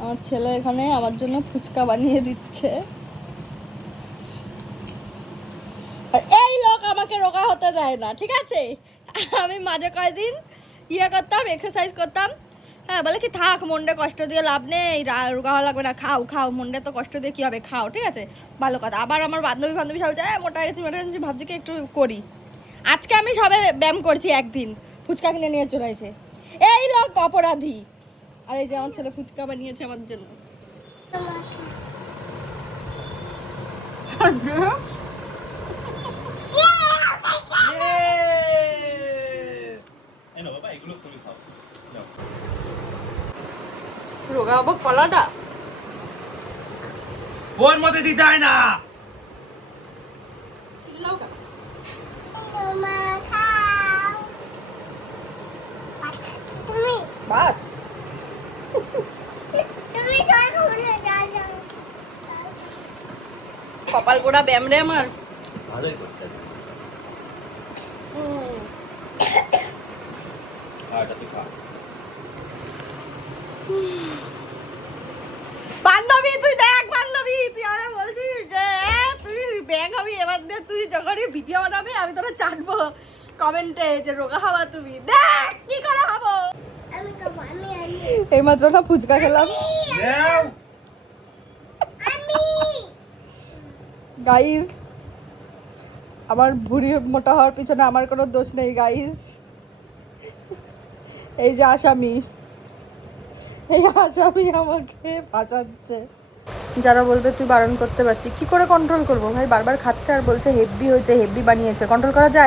আমার ছেলে এখানে আমার জন্য ফুচকা বানিয়ে দিচ্ছে। আর এই লোক আমাকে রোগা হতে দেয় না, ঠিক আছে? আমি মাঝে কয়েকদিন করতাম, এক্সারসাইজ করতাম। হ্যাঁ, বলে কি থাক, মনটা কষ্ট দিয়ে লাভ নেই, রোগা হওয়া লাগবে না, খাও খাও, মনটা তো কষ্ট দিয়ে কি হবে, খাও, ঠিক আছে? ভালো কথা। আবার আমার বান্ধবী সবাই যায় মোটা গেছি ভাবছি কি একটু করি। আজকে আমি সবে ব্যায়াম করছি, একদিন ফুচকা কিনে নিয়ে চলে এসে। এই লোক অপরাধী। আর এই যে আমার ছেলে ফুচকা বানিয়েছে আমার জন্য। রোগা হবো কলাটা ওর মধ্যে দিতে হয় না। বাদ কপাল পোড়া ব্যায়াম রে আমার। ভালোই করছে। বান্ধবী তুই দেখ, বান্ধবী তুই আরে বলছিস যে তুই ব্যাগ হবি, এবার দে তুই যখনই ভিডিও বানাবি আমি তোরা চাটবো কমেন্টে যে রোগা হবা তুমি। দেখ কি করে হবো। এই মাত্র না ফুচকা খেলাম গাইস। আমার ভুঁড়ি মোটা হওয়ার পিছনে আমার কোনো দোষ নেই গাইস। এই যে আসামি, এই আসামি আমাকে বাঁচাচ্ছে। যারা বলবে তুই বারণ করতে পারতি, কি করে কন্ট্রোল করবো ভাই? বারবার খাচ্ছে আর বলছে হেভি হয়েছে, হেভি বানিয়েছে, কন্ট্রোল করা যায়?